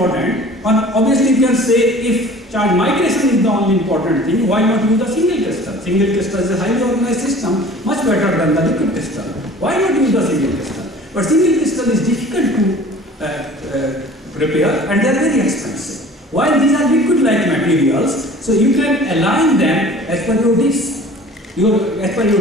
important. Obviously, you can say if charge migration is the only important thing, why not use a single crystal? Single crystal is a highly organized system, much better than the liquid crystal. Why not use the single crystal? But single crystal is difficult to prepare and they are very expensive. While these are liquid-like materials, so you can align them as per your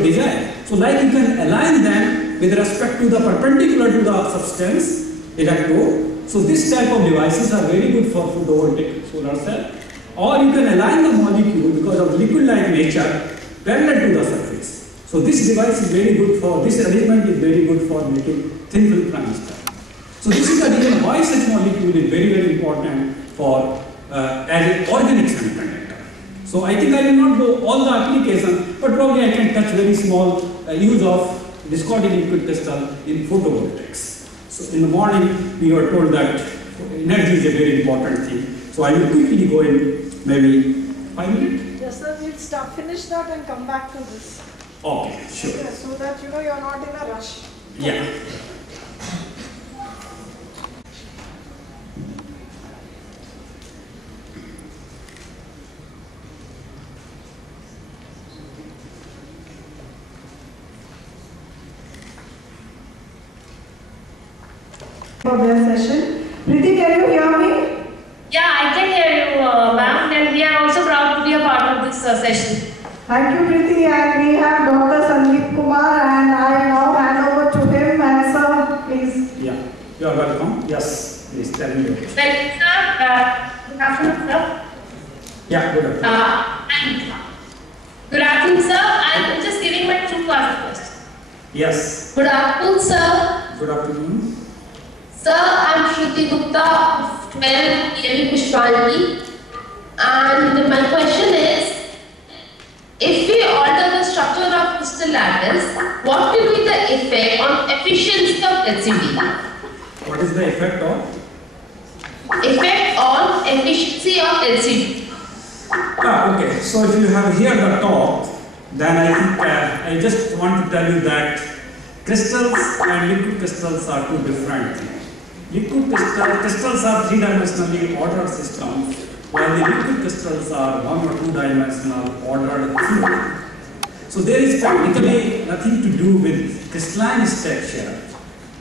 design. So like you can align them with respect to the perpendicular to the substance, electrode. So this type of devices are very good for photovoltaic solar cell. Or you can align the molecule because of liquid-like nature parallel to the surface. So this device is very good for, this arrangement is very good for making thin film transistor. So this is the reason why such molecule is very, very important for as an organic semiconductor. So I think I will not go all the application, but probably I can touch very small use of discordant liquid crystal in photovoltaics. So in the morning we were told that energy is a very important thing. So I will quickly go in maybe 5 minutes. Yes, sir. We'll finish that and come back to this. Okay, sure. Okay, so that you are not in a rush. Yeah. For their session. Preeti, can you hear me? Yeah, I can hear you, ma'am, and we are also proud to be a part of this session. Thank you, Preeti. And we have Dr. Sandeep Kumar, and I now hand over to him. And sir, please. Yeah, you are welcome. Yes, please tell me. Well, sir, good afternoon, sir. Yeah, good afternoon. Good afternoon, sir. I'm just giving my true first. Yes. Good afternoon, sir. Good afternoon. Sir, I'm Shruti Gupta of 12 EME Pushpalki, and my question is, if we alter the structure of crystal lattice, what will be the effect on efficiency of LCD? What is the effect of? Effect on efficiency of LCD. Okay, so if you have here the talk, then I think I just want to tell you that crystals and liquid crystals are two different things. Liquid crystals are three-dimensionally ordered systems, while the liquid crystals are one or two-dimensional ordered fluid. So there is practically nothing to do with crystalline structure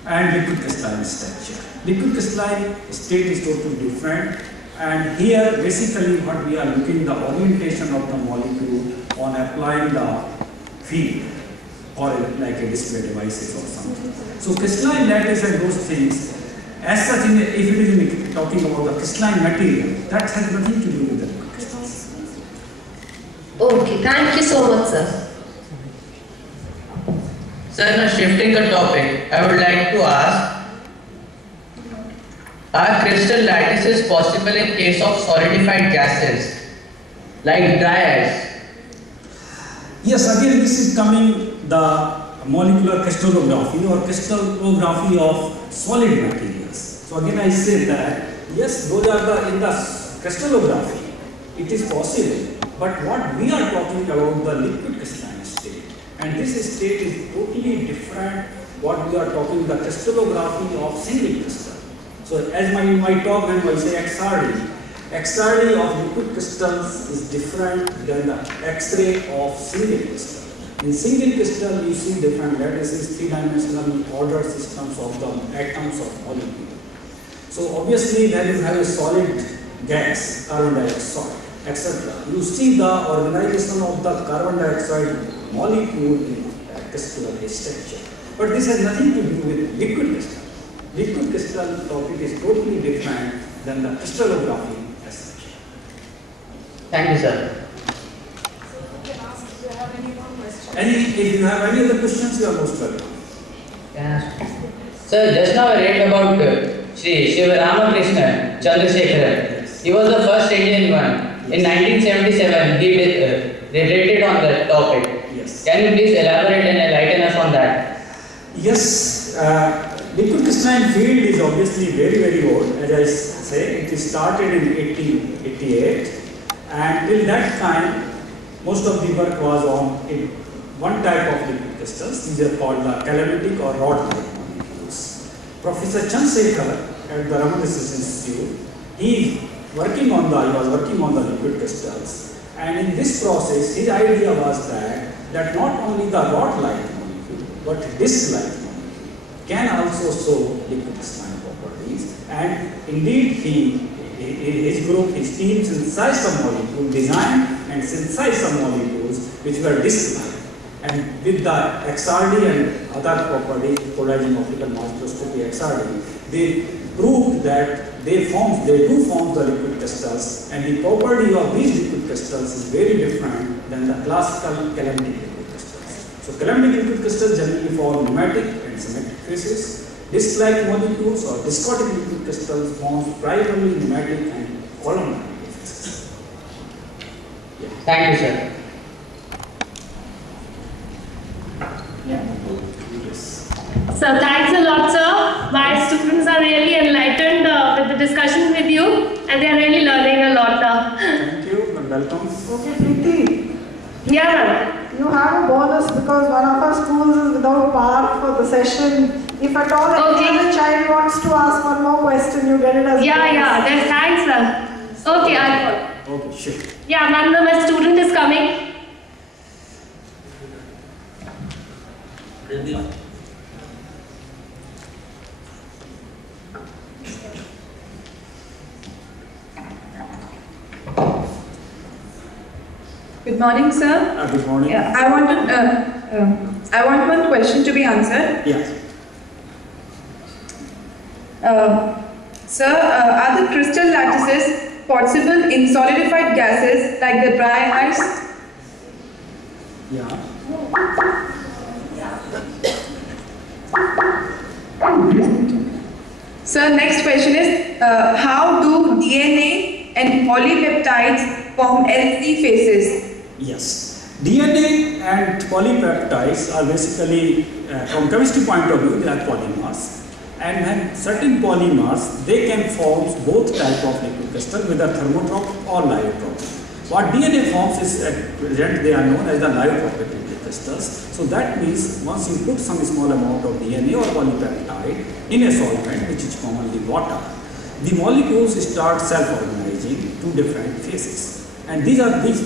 and liquid crystalline structure. Liquid crystalline state is totally different, and here basically what we are looking the orientation of the molecule on applying the field or like a display devices or something. So crystalline lattice and those things, as such, if it is talking about the crystalline material, that has nothing to do with the liquid crystals. Okay, thank you so much, sir. Sir, now shifting the topic, I would like to ask, are crystal lattices possible in case of solidified gases, like dry ice? Yes, again this is coming the molecular crystallography or crystallography of solid materials. So again I say that, yes, those are in the crystallography, it is possible, but what we are talking about the liquid crystalline state, and this state is totally different what we are talking the crystallography of single crystal. So as my talk when I say XRD of liquid crystals is different than the X-ray of single crystal. In single crystal you see different lattices, three-dimensional ordered systems of the atoms of molecule. So obviously when you have a solid gas, carbon dioxide, etc. You see the organization of the carbon dioxide molecule in crystalline structure. But this has nothing to do with liquid crystal. Liquid crystal topic is totally different than the crystallography as such. Thank you, sir. So you can ask if you have any more questions. If you have any other questions, you are most welcome. Sir, just now I read about Sri Shiva Ramakrishna Chandrasekharan. He was the first Indian one. In 1977, he related on that topic. Yes. Can you please elaborate and enlighten us on that? Yes, liquid crystalline field is obviously very, very old. As I say, it started in 1888, and till that time, most of the work was on one type of liquid crystals. These are called the calamitic or rod-like molecules. Professor Chandrasekhar at the Raman Research Institute he was working on the liquid crystals, and in this process, his idea was that not only the rod-like molecule, but disc-like molecule can also show liquid crystalline properties. And indeed, his group, his team synthesized some molecules, designed and synthesized some molecules which were disc-like. And with the XRD and other properties, polarizing optical mass spectroscopy XRD, they proved that they do form the liquid crystals, and the property of these liquid crystals is very different than the classical Calamity liquid crystals. So Calamity liquid crystals generally form pneumatic and symmetric phases. Disc-like molecules or discotic liquid crystals form primarily pneumatic and columnar phases. Yeah. Thank you, sir. So thanks a lot, sir. My students are really enlightened with the discussion with you, and they are really learning a lot. Thank you and welcome. Okay, Preeti, Yeah, ma'am. you have a bonus because one of our schools is without power for the session. If at all any other child wants to ask one more question, you get it as Yeah. Then thanks, sir. Okay, I'll call. Okay, sure. Yeah, ma'am. My student is coming. Good morning, sir. Good morning. Yeah, I want one question to be answered. Yes. Sir, are the crystal lattices possible in solidified gases like the dry ice? Yeah. Sir, next question is, how do DNA and polypeptides form LC phases? Yes. DNA and polypeptides are basically, from chemistry point of view, they are polymers. And when certain polymers, they can form both type of liquid crystal, whether thermotropic or lyotropic. What DNA forms is, at present, they are known as the lyotropic liquid crystals. So that means once you put some small amount of DNA or polypeptide in a solvent, which is commonly water, the molecules start self-organizing to different phases. And these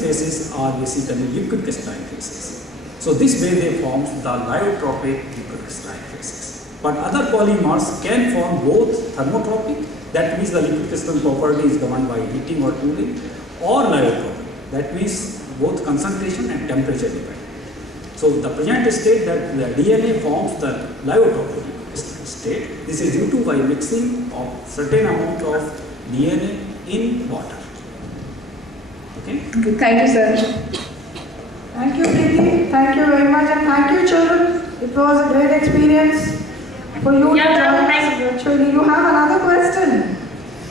phases are basically liquid crystalline phases. So this way they form the lyotropic liquid crystalline phases. But other polymers can form both thermotropic, that means the liquid crystalline property is governed by heating or cooling, or lyotropic, that means both concentration and temperature dependent. So the present state that the DNA forms the lyotropic liquid crystalline state. This is due to by mixing of certain amount of DNA in water. Okay? Thank you, sir. Thank you, Preeti. Thank you very much, and thank you, children. It was a great experience for you Yeah, to join ma'am, us thank you. virtually. You have another question?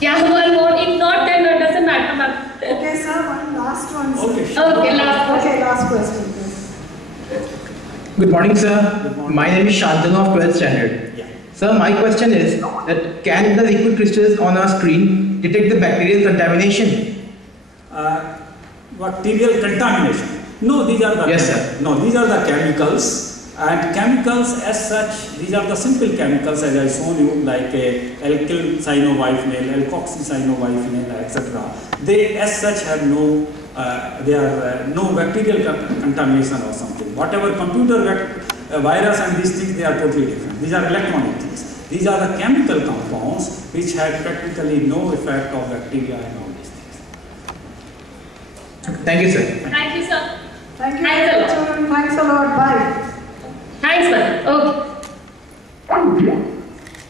Yeah, one more. If not, then it doesn't matter, ma'am. Okay, sir. One last one. Sir. Okay, sure. Okay, last question. Okay, last question, please. Good morning, sir. Good morning. My name is Shantanu of 12th standard. Yeah. Sir, my question is that can the liquid crystals on our screen detect the bacterial contamination? Bacterial contamination. No, these are the Yes, sir. No, these are the chemicals. And chemicals as such, these are the simple chemicals as I shown you, like alkyl cyanovinyl, alkoxycyanovinyl, etc. They as such have no, no bacterial contamination or something. Whatever computer virus and these things, they are totally different. These are electronic things. These are the chemical compounds which have practically no effect of bacteria and all these things. Thank you, sir. Thank you, sir. Thank you, Thanks a lot. children. Thanks a lot. Bye. Thanks, ma'am. Okay.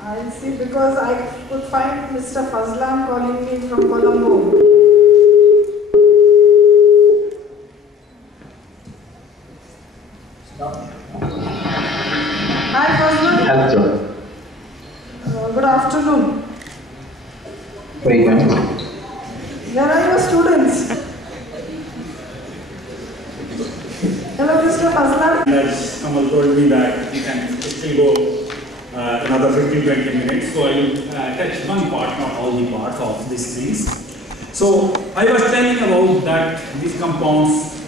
I'll see because I could find Mr. Fazlan calling me from Colombo. Hi, Fazlan. Hello, sir. Good afternoon. Good evening. Where are your students? Hello, Mr. Fazlan. As Kamal told me that we can still go another 15-20 minutes, so I will touch one part, not all the parts of these things. So I was telling about that these compounds,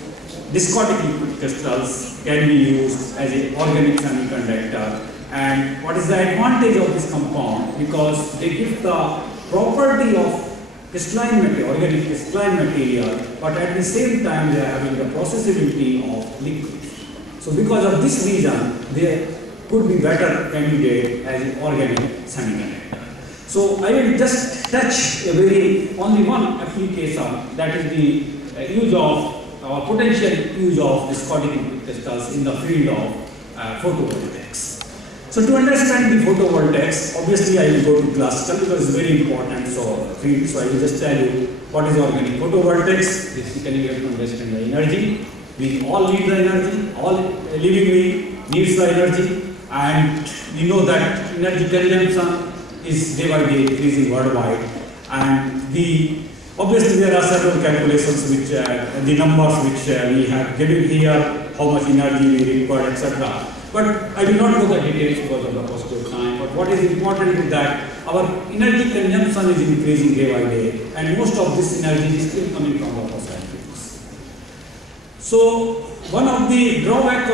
discotic liquid crystals, can be used as an organic semiconductor. And what is the advantage of this compound? Because they give the property of crystalline material, organic crystalline material, but at the same time they are having the processability of liquid. So because of this reason, they could be better candidate as an organic semiconductor. So I will just touch only one application, that is the use of potential use of viscosity liquid crystals in the field of photovoltaics. So to understand the photovoltaics, obviously I will go to classical because it's very important field. So I will just tell you what is organic photovoltaics. Basically we have to understand the energy. We all need the energy, all living being needs the energy, and we know that energy consumption is day by day increasing worldwide, and obviously there are several calculations which the numbers which we have given here, how much energy we require, etc. But I will not go the details because of the paucity of time. But what is important is that our energy consumption is increasing day by day, and most of this energy is still coming from the fossil fuels. So one of the drawbacks